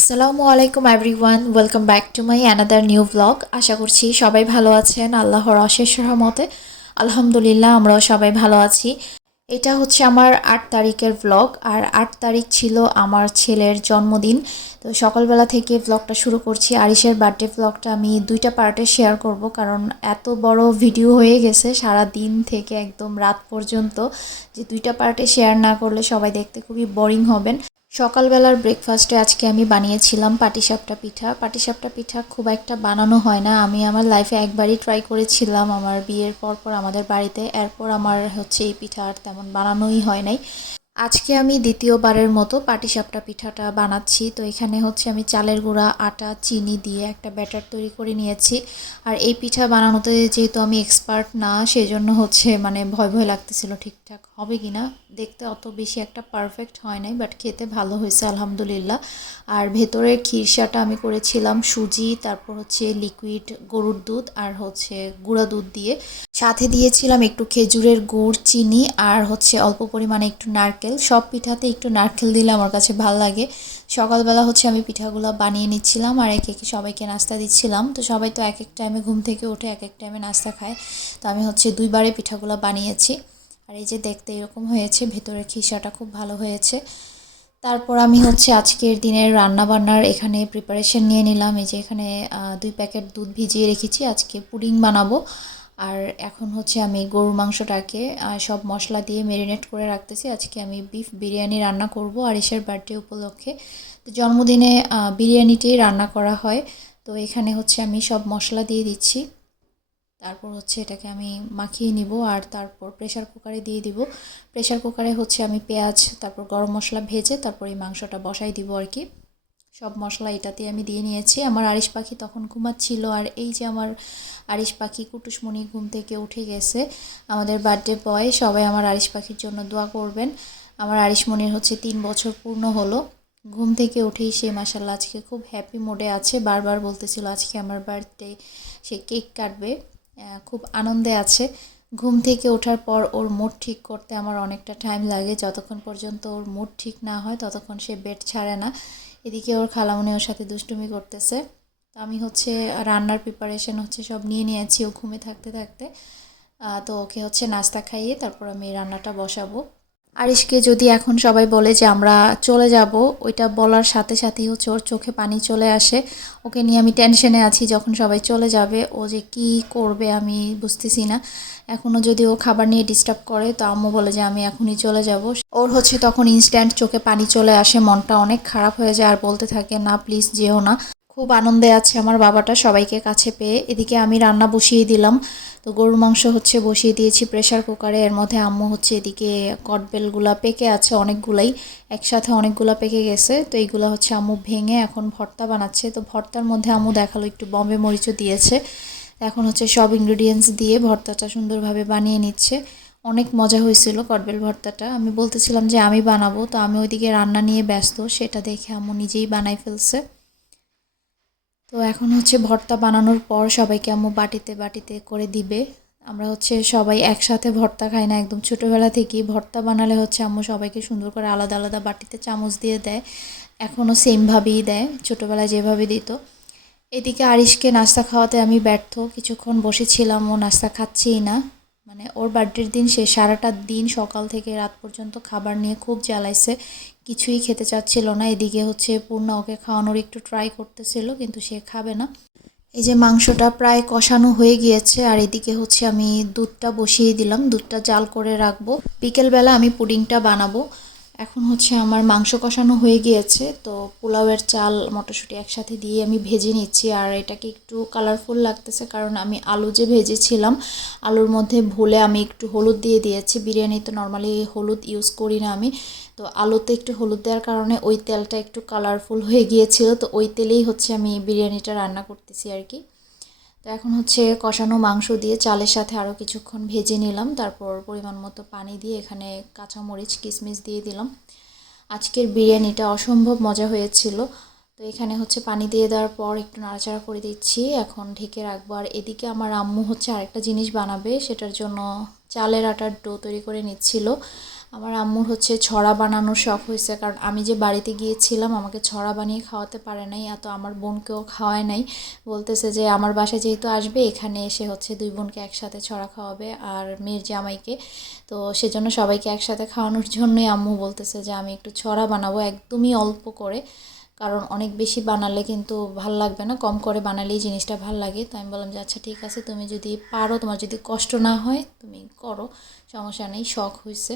আসসালামু আলাইকুম everyone welcome back to my another new blog আশা করছি সবাই ভালো আছেন, আল্লাহর অশেষ রহমতে। আলহামদুলিল্লাহ, আমরাও সবাই ভালো আছি। এটা হচ্ছে আমার আট তারিখের ব্লগ আর আট তারিখ ছিল আমার ছেলের জন্মদিন। তো সকালবেলা থেকে ব্লগটা শুরু করছি। আরিসের বার্থডে ব্লগটা আমি দুইটা পার্টে শেয়ার করব, কারণ এত বড় ভিডিও হয়ে গেছে সারা দিন থেকে একদম রাত পর্যন্ত। যে দুইটা পার্টে শেয়ার না করলে সবাই দেখতে খুবই বোরিং হবেন। সকালবেলার ব্রেকফাস্টে আজকে আমি বানিয়েছিলাম পাটিসাপটা পিঠা। পাটিসাপটা পিঠা খুব একটা বানানো হয় না। আমি আমার লাইফে একবারই ট্রাই করেছিলাম আমার বিয়ের পর পর আমাদের বাড়িতে। এরপর আমার হচ্ছে এই পিঠা আর তেমন বানানোই হয় নাই। আজকে আমি দ্বিতীয়বারের মতো পাটিসাপটা পিঠাটা বানাচ্ছি। তো এখানে হচ্ছে আমি চালের গুঁড়া, আটা, চিনি দিয়ে একটা ব্যাটার তৈরি করে নিয়েছি। আর এই পিঠা বানানোতে যেহেতু আমি এক্সপার্ট না সেই জন্য হচ্ছে মানে ভয় ভয় লাগতেছিল ঠিকঠাক হবে কি না দেখতে অত বেশি একটা পারফেক্ট হয় নাই, বাট খেতে ভালো হয়েছে আলহামদুলিল্লাহ। আর ভেতরের খিরসাটা আমি করেছিলাম সুজি, তারপর হচ্ছে লিকুইড গরুর দুধ আর হচ্ছে গুঁড়া দুধ দিয়ে। সাথে দিয়েছিলাম একটু খেজুরের গুড়, চিনি আর হচ্ছে অল্প পরিমাণে একটু নারকেল। সব পিঠাতে একটু নারকেল দিলে আমার কাছে ভালো লাগে। সকালবেলা হচ্ছে আমি পিঠাগুলো বানিয়ে নিচ্ছিলাম আর এক একে সবাইকে নাস্তা দিচ্ছিলাম। তো সবাই তো এক এক টাইমে ঘুম থেকে উঠে এক এক টাইমে নাস্তা খায়। তো আমি হচ্ছে দুইবারে পিঠাগুলো বানিয়েছি। আর এই যে দেখতে এরকম হয়েছে, ভেতরের খিসাটা খুব ভালো হয়েছে। তারপর আমি হচ্ছে আজকের দিনের রান্না বান্নার এখানে প্রিপারেশন নিয়ে নিলাম। এই যে এখানে দুই প্যাকেট দুধ ভিজিয়ে রেখেছি। আজকে পুডিং বানাবো। আর এখন হচ্ছে আমি গরুর মাংসটাকে সব মশলা দিয়ে মেরিনেট করে রাখতেছি। আজকে আমি বিফ বিরিয়ানি রান্না করব আরিসের বার্থডে উপলক্ষে। তো জন্মদিনে বিরিয়ানিটাই রান্না করা হয়। তো এখানে হচ্ছে আমি সব মশলা দিয়ে দিচ্ছি। তারপর হচ্ছে এটাকে আমি মাখিয়ে নিব আর তারপর প্রেশার কুকারে দিয়ে দিব। প্রেশার কুকারে হচ্ছে আমি পেঁয়াজ, তারপর গরম মশলা ভেজে তারপর এই মাংসটা বসাই দিব আর কি। সব মশলা এটাতে আমি দিয়ে নিয়েছি। আমার আরিশ পাখি তখন ঘুমাচ্ছিল আর এই যে আমার আরিশ পাখি কুটুসমণি ঘুম থেকে উঠে গেছে, আমাদের বার্থডে বয় সবাই আমার আরিশ পাখির জন্য দোয়া করবেন। আমার আরিশমণির হচ্ছে তিন বছর পূর্ণ হলো। ঘুম থেকে উঠেই সে মাসাল্লাহ আজকে খুব হ্যাপি মোডে আছে। বারবার বলতেছিল আজকে আমার বার্থডে সে কেক কাটবে খুব আনন্দে আছে। ঘুম থেকে ওঠার পর ওর মুড ঠিক করতে আমার অনেকটা টাইম লাগে। যতক্ষণ পর্যন্ত ওর মুড ঠিক না হয়, ততক্ষণ সে বেড ছাড়ে না। এদিকে ওর খালামনি ওর সাথে দুষ্টুমি করতেছে। তো আমি হচ্ছে রান্নার প্রিপারেশন হচ্ছে সব নিয়ে নিয়েছি ও ঘুমে থাকতে থাকতে। তো ওকে হচ্ছে নাস্তা খাইয়ে তারপর আমি রান্নাটা বসাবো। আরিশকে যদি এখন সবাই বলে যে আমরা চলে যাব, ওইটা বলার সাথে সাথেই হচ্ছে ওর চোখে পানি চলে আসে। ওকে নিয়ে আমি টেনশনে আছি যখন সবাই চলে যাবে, ও যে কি করবে আমি বুঝতেছি না। এখনও যদি ও খাবার নিয়ে ডিস্টার্ব করে, তো আম্মু বলে যে আমি এখনই চলে যাব। ওর হচ্ছে তখন ইনস্ট্যান্ট চোখে পানি চলে আসে, মনটা অনেক খারাপ হয়ে যায় আর বলতে থাকে, না প্লিজ যেও না। খুব আনন্দে আছে আমার বাবাটা সবাইকে কাছে পেয়ে। এদিকে আমি রান্না বসিয়ে দিলাম। তো গরুর মাংস হচ্ছে বসিয়ে দিয়েছি প্রেশার কুকারে এর মধ্যে আম্মু হচ্ছে এদিকে কটবেলগুলা পেকে আছে অনেকগুলাই। একসাথে অনেকগুলা পেকে গেছে। তো এইগুলো হচ্ছে আম্মু ভেঙে এখন ভর্তা বানাচ্ছে। তো ভর্তার মধ্যে আম্মু দেখাল একটু বম্বে মরিচও দিয়েছে। এখন হচ্ছে সব ইনগ্রিডিয়েন্টস দিয়ে ভর্তাটা সুন্দরভাবে বানিয়ে নিচ্ছে। অনেক মজা হয়েছিল কটবেল ভর্তাটা। আমি বলতেছিলাম যে আমি বানাবো। তো আমি ওইদিকে রান্না নিয়ে ব্যস্ত। সেটা দেখে আম্মু নিজেই বানাই ফেলছে। তো এখন হচ্ছে ভর্তা বানানোর পর সবাইকে আম্মু বাটিতে বাটিতে করে দিবে। আমরা হচ্ছে সবাই একসাথে ভর্তা খাই না, একদম ছোটোবেলা থেকেই ভর্তা বানালে হচ্ছে আম্মু সবাইকে সুন্দর করে আলাদা আলাদা বাটিতে চামচ দিয়ে দেয়, এখনও সেমভাবেই দেয়, ছোটোবেলায় যেভাবে দিত। এদিকে আরিশকে নাস্তা খাওয়াতে আমি ব্যর্থ, কিছুক্ষণ বসেছিলাম, ও নাস্তা খাচ্ছেই না। মানে ওর বার্থডের দিন সে সারাটা দিন সকাল থেকে রাত পর্যন্ত খাবার নিয়ে খুব জ্বালাইছে। কিছুই খেতে চাচ্ছিল না। এদিকে হচ্ছে পূর্ণা ওকে খাওয়ানোর একটু ট্রাই করতেছিল, কিন্তু সে খাবে না। এই যে মাংসটা প্রায় কষানো হয়ে গিয়েছে, আর এদিকে হচ্ছে আমি দুধটা বসিয়ে দিলাম। দুধটা জাল করে রাখব। বিকেলবেলা আমি পুডিংটা বানাবো। এখন হচ্ছে আমার মাংস কষানো হয়ে গিয়েছে, তো পোলাওয়ের চাল, মটরশুঁটি একসাথে দিয়ে আমি ভেজে নিচ্ছি। আর এটাকে একটু কালারফুল লাগতেছে কারণ আমি আলু যে ভেজেছিলাম, আলুর মধ্যে ভুলে আমি একটু হলুদ দিয়ে দিয়েছি। বিরিয়ানি তো নর্মালি হলুদ ইউজ করি না আমি। তো আলুতে একটু হলুদ দেওয়ার কারণে ওই তেলটা একটু কালারফুল হয়ে গিয়েছিল, তো ওই তেলেই হচ্ছে আমি বিরিয়ানিটা রান্না করতেছি আর কি। তো এখন হচ্ছে কষানো মাংস দিয়ে চালের সাথে আরও কিছুক্ষণ ভেজে নিলাম। তারপর পরিমাণ মতো পানি দিয়ে এখানে কাঁচামরিচ কিশমিশ দিয়ে দিলাম। আজকের বিরিয়ানিটা অসম্ভব মজা হয়েছিল। তো এখানে হচ্ছে পানি দিয়ে দেওয়ার পর একটু নাড়াচাড়া করে দিচ্ছি। এখন ঢেকে রাখব। আর এদিকে আমার আম্মু হচ্ছে আরেকটা জিনিস বানাবে, সেটার জন্য চালের আটার ডো তৈরি করে নিচ্ছিল। আমার আম্মুর হচ্ছে ছড়া বানানোর শখ হয়েছে, কারণ আমি যে বাড়িতে গিয়েছিলাম আমাকে ছড়া বানিয়ে খাওয়াতে পারে নাই, এত আমার বোনকেও খাওয়ায় নাই। বলতেছে যে আমার বাসায় যেহেতু আসবে, এখানে এসে হচ্ছে দুই বোনকে একসাথে ছড়া খাওয়াবে আর মেয়ের জামাইকে। তো সেজন্য সবাইকে একসাথে খাওয়ানোর জন্যই আম্মু বলতেছে যে আমি একটু ছড়া বানাবো একদমই অল্প করে, কারণ অনেক বেশি বানালে কিন্তু ভালো লাগবে না, কম করে বানালেই জিনিসটা ভালো লাগে। তো আমি বললাম যে আচ্ছা ঠিক আছে, তুমি যদি পারো, তোমার যদি কষ্ট না হয়, তুমি করো, সমস্যা নেই, শখ হয়েছে।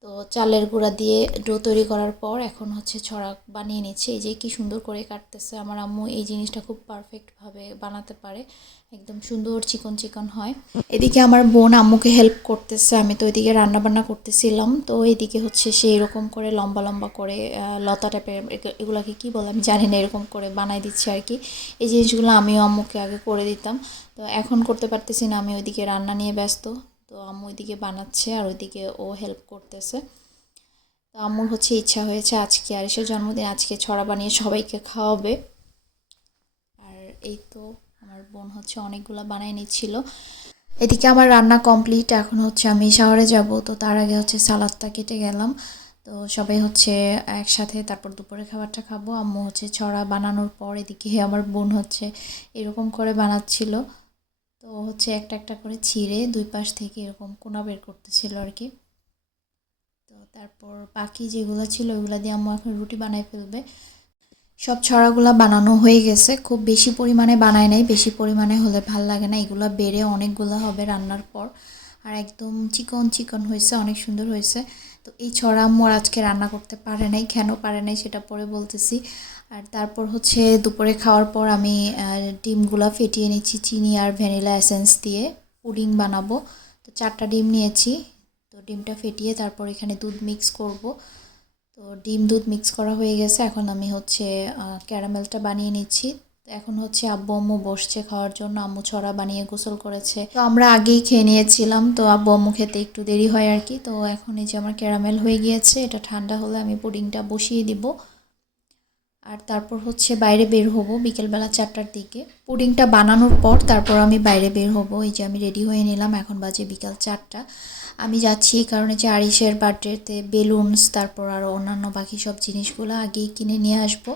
তো চালের গুঁড়া দিয়ে ডো তৈরি করার পর এখন হচ্ছে ছড়া বানিয়ে নিচ্ছে। এই যে কি সুন্দর করে কাটতেছে। আমার আম্মু এই জিনিসটা খুব পারফেক্টভাবে বানাতে পারে। একদম সুন্দর চিকন চিকন হয়। এদিকে আমার বোন আম্মুকে হেল্প করতেছে। আমি তো এদিকে রান্না বান্না করতেছিলাম। তো এদিকে হচ্ছে সে এরকম করে লম্বা লম্বা করে লতা টাইপের এগ- এগুলাকে কি বলে? আমি জানি না, এরকম করে বানাই দিচ্ছে আর কি। এই জিনিসগুলো আমিও আম্মুকে আগে করে দিতাম। তো এখন করতে পারতেছি না। আমি ওইদিকে রান্না নিয়ে ব্যস্ত। তো আম্মু ওইদিকে বানাচ্ছে আর ওইদিকে ও হেল্প করতেছে। তো আম্মুর হচ্ছে ইচ্ছা হয়েছে আজকে আর এসে জন্মদিন আজকে ছড়া বানিয়ে সবাইকে খাওয়াবে। আর এই তো আমার বোন হচ্ছে অনেকগুলো বানাই নিচ্ছিল। এদিকে আমার রান্না কমপ্লিট এখন হচ্ছে আমি শহরে যাব। তো তার আগে হচ্ছে সালাদটা কেটে গেলাম। তো সবাই হচ্ছে একসাথে তারপর দুপুরে খাবারটা খাব। আম্মু হচ্ছে ছড়া বানানোর পর এদিকে আমার বোন হচ্ছে এরকম করে বানাচ্ছিল। তো হচ্ছে একটা একটা করে ছিঁড়ে দুই পাশ থেকে এরকম কোনা বের করতেছিল আর কি। তো তারপর বাকি যেগুলো ছিল ওগুলো দিয়ে আম্মু এখন রুটি বানাই ফেলবে। সব ছড়াগুলো বানানো হয়ে গেছে। খুব বেশি পরিমাণে বানায় নাই, বেশি পরিমাণে হলে ভালো লাগে না। এগুলো বেড়ে অনেকগুলো হবে রান্নার পর। আর একদম চিকন চিকন হয়েছে, অনেক সুন্দর হয়েছে। তো এই ছড়া আম্মু আর আজকে রান্না করতে পারে নাই, কেন পারে নাই সেটা পরে বলতেছি। আর তারপর হচ্ছে দুপুরে খাওয়ার পর আমি ডিমগুলা ফেটিয়ে নিচ্ছি, চিনি আর ভ্যানিলা এসেন্স দিয়ে পুডিং বানাবো। তো চারটা ডিম নিয়েছি, তো ডিমটা ফেটিয়ে তারপর এখানে দুধ মিক্স করব। তো ডিম দুধ মিক্স করা হয়ে গেছে, এখন আমি হচ্ছে ক্যারামেলটা বানিয়ে নিচ্ছি। এখন হচ্ছে আব্বু আম্মু বসছে খাওয়ার জন্য, আম্মু ছড়া বানিয়ে গোসল করেছে। তো আমরা আগেই খেয়ে নিয়েছিলাম, তো আব্বু আম্মু খেতে একটু দেরি হয় আর কি। তো এখন এই যে আমার ক্যারামেল হয়ে গিয়েছে, এটা ঠান্ডা হলে আমি পুডিংটা বসিয়ে দিব। আর তারপর হচ্ছে বাইরে বের হব বিকেলবেলা চারটার দিকে। পুডিংটা বানানোর পর তারপর আমি বাইরে বের হব। এই যে আমি রেডি হয়ে নিলাম, এখন বাজে বিকাল চারটা। আমি যাচ্ছি এই কারণে যে আরিসের বার্থডেতে বেলুনস, তারপর আরও অন্যান্য বাকি সব জিনিসগুলো আগেই কিনে নিয়ে আসব।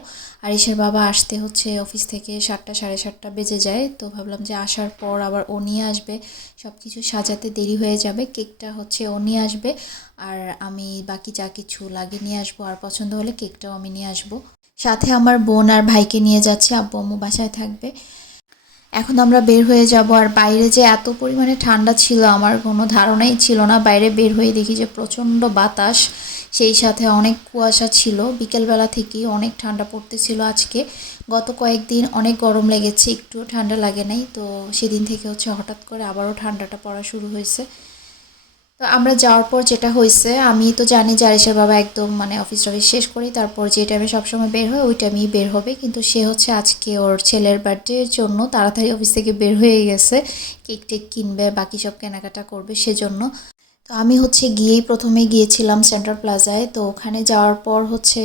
আরিসের বাবা আসতে হচ্ছে অফিস থেকে সাতটা, সাড়ে সাতটা বেজে যায়, তো ভাবলাম যে আসার পর আবার ও নিয়ে আসবে। সব কিছু সাজাতে দেরি হয়ে যাবে, কেকটা হচ্ছে ও নিয়ে আসবে, আর আমি বাকি যা কিছু লাগে নিয়ে আসব, আর পছন্দ হলে কেকটাও আমি নিয়ে আসব। সাথে আমার বোন আর ভাইকে নিয়ে যাচ্ছে, আব্বু আম্মু বাসায় থাকবে। এখন আমরা বের হয়ে যাব। আর বাইরে যে এত পরিমাণে ঠান্ডা ছিল, আমার কোনো ধারণাই ছিল না। বাইরে বের হয়ে দেখি যে প্রচণ্ড বাতাস। সেই সাথে অনেক কুয়াশা ছিল। বিকেলবেলা থেকেই অনেক ঠান্ডা পড়তেছিল আজকে। গত কয়েকদিন অনেক গরম লেগেছে, একটুও ঠান্ডা লাগে নাই। তো সেদিন থেকে হচ্ছে হঠাৎ করে আবারও ঠান্ডাটা পড়া শুরু হয়েছে। আমরা যাওয়ার পর যেটা হয়েছে, আমি তো জানি যে আরিসের বাবা একদম মানে অফিস টফিস শেষ করি, তারপর যে টাইমে সবসময় বের হয়, ওই টাইমেই বের হবে। কিন্তু সে হচ্ছে আজকে ওর ছেলের বার্থডের জন্য তাড়াতাড়ি অফিস থেকে বের হয়ে গেছে। কেক টেক কিনবে, বাকি সব কেনাকাটা করবে সেজন্য। তো আমি হচ্ছে গিয়েই প্রথমে গিয়েছিলাম সেন্ট্রাল প্লাজায় তো ওখানে যাওয়ার পর হচ্ছে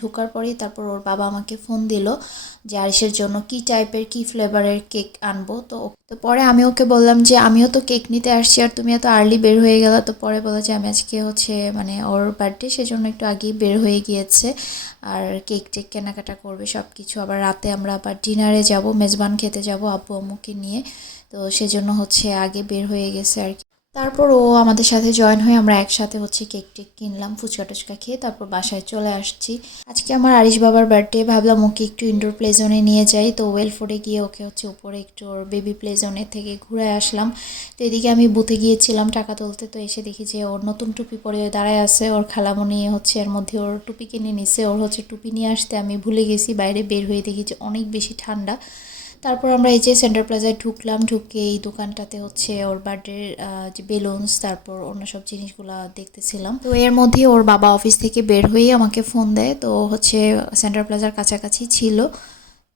ঢোকার পরেই তারপর ওর বাবা আমাকে ফোন দিল যে আরিসের জন্য কি টাইপের কি ফ্লেভারের কেক আনব। তো তো পরে আমি ওকে বললাম যে, আমিও তো কেক নিতে আসছি আর তুমি এত আর্লি বের হয়ে গেলো। তো পরে বলো যে, আমি আজকে হচ্ছে মানে ওর বার্থডে সেজন্য একটু আগেই বের হয়ে গিয়েছে। আর কেক টেক কেনাকাটা করবে সব কিছু আবার রাতে আমরা আবার ডিনারে যাব, মেজবান খেতে যাব আব্বু আম্মুকে নিয়ে। তো সেজন্য হচ্ছে আগে বের হয়ে গেছে আর কি। তারপর ও আমাদের সাথে জয়েন হয়ে আমরা একসাথে হচ্ছে কেক টেক কিনলাম, ফুচকা টুচকা খেয়ে তারপর বাসায় চলে আসছি। আজকে আমার আরিশ বাবার বার্থডে ভাবলাম ওকে একটু ইনডোর প্লে জোনে নিয়ে যাই। তো ওয়েলফোর্ডে গিয়ে ওকে হচ্ছে উপরে একটু ওর বেবি প্লে জোনের থেকে ঘুরে আসলাম। তো এদিকে আমি বুথে গিয়েছিলাম টাকা তুলতে। তো এসে দেখি যে ওর নতুন টুপি পরে দাঁড়ায় আছে। ওর খালামণি হচ্ছে এর মধ্যে ওর টুপি কিনে নিছে। ওর হচ্ছে টুপি নিয়ে আসতে আমি ভুলে গেছি। বাইরে বের হয়ে দেখি যে অনেক বেশি ঠান্ডা। তারপর আমরা এই যে সেন্টার প্লাজায় ঢুকলাম, ঢুকে এই দোকানটাতে হচ্ছে ওর বার্থডের যে বেলুনস, তারপর অন্য সব জিনিসগুলো দেখতেছিলাম। তো এর মধ্যে ওর বাবা অফিস থেকে বের হয়ে আমাকে ফোন দেয়। তো হচ্ছে সেন্টার প্লাজার কাছাকাছি ছিল।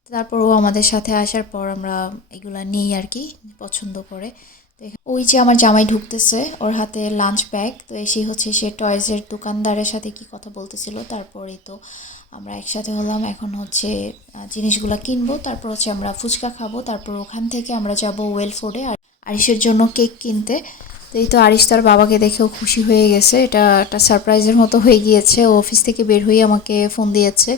তারপর ও আমাদের সাথে আসার পর আমরা এগুলা নিই আর কি, পছন্দ করে। ওই যে আমার জামাই ঢুকতেছে, ওর হাতে লাঞ্চ ব্যাগ তো এসে হচ্ছে সে টয়েসের দোকানদারের সাথে কি কথা বলতেছিল তারপরে তো আমরা একসাথে হলাম, এখন হচ্ছে জিনিসগুলো কিনবো, তারপর হচ্ছে আমরা ফুচকা খাব, তারপর ওখান থেকে আমরা যাব ওয়েলফোর্ডে আর আরিসের জন্য কেক কিনতে। তো এই তো আরিশ তার বাবাকে দেখেও খুশি হয়ে গেছে। এটা একটা সারপ্রাইজের মতো হয়ে গিয়েছে। ও অফিস থেকে বের হয়ে আমাকে ফোন দিয়েছে।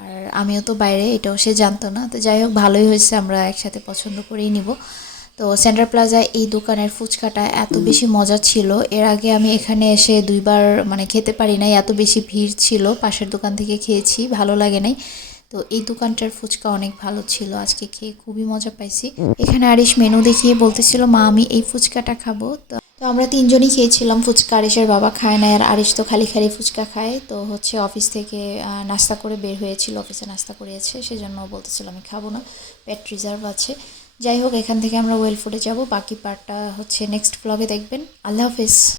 আর আমিও তো বাইরে, এটাও সে জানতো না। তো যাই হোক, ভালোই হয়েছে, আমরা একসাথে পছন্দ করেই নিব। তো সেন্ট্রাল প্লাজায় এই দোকানের ফুচকাটা এত বেশি মজা ছিল। এর আগে আমি এখানে এসে দুইবার মানে খেতে পারি নাই, এত বেশি ভিড় ছিল। পাশের দোকান থেকে খেয়েছি, ভালো লাগে নাই। তো এই দোকানটার ফুচকা অনেক ভালো ছিল, আজকে খেয়ে খুবই মজা পাইছি। এখানে আরিশ মেনু দেখিয়ে বলতেছিল, মা, আমি এই ফুচকাটা খাব। তো তো আমরা তিনজনই খেয়েছিলাম ফুচকা। আরিশের বাবা খায় না, আর আরিশ তো খালি খালি ফুচকা খায়। তো হচ্ছে অফিস থেকে নাস্তা করে বের হয়েছিল, অফিসে নাস্তা করিয়েছে। সেজন্য বলতেছিল, আমি খাব না, পেট রিজার্ভ আছে। যাই হোক, এখান থেকে আমরা ওয়েল ফুডে যাব। বাকি পার্টটা হচ্ছে নেক্সট ব্লগে দেখবেন। আল্লাহ হাফিজ।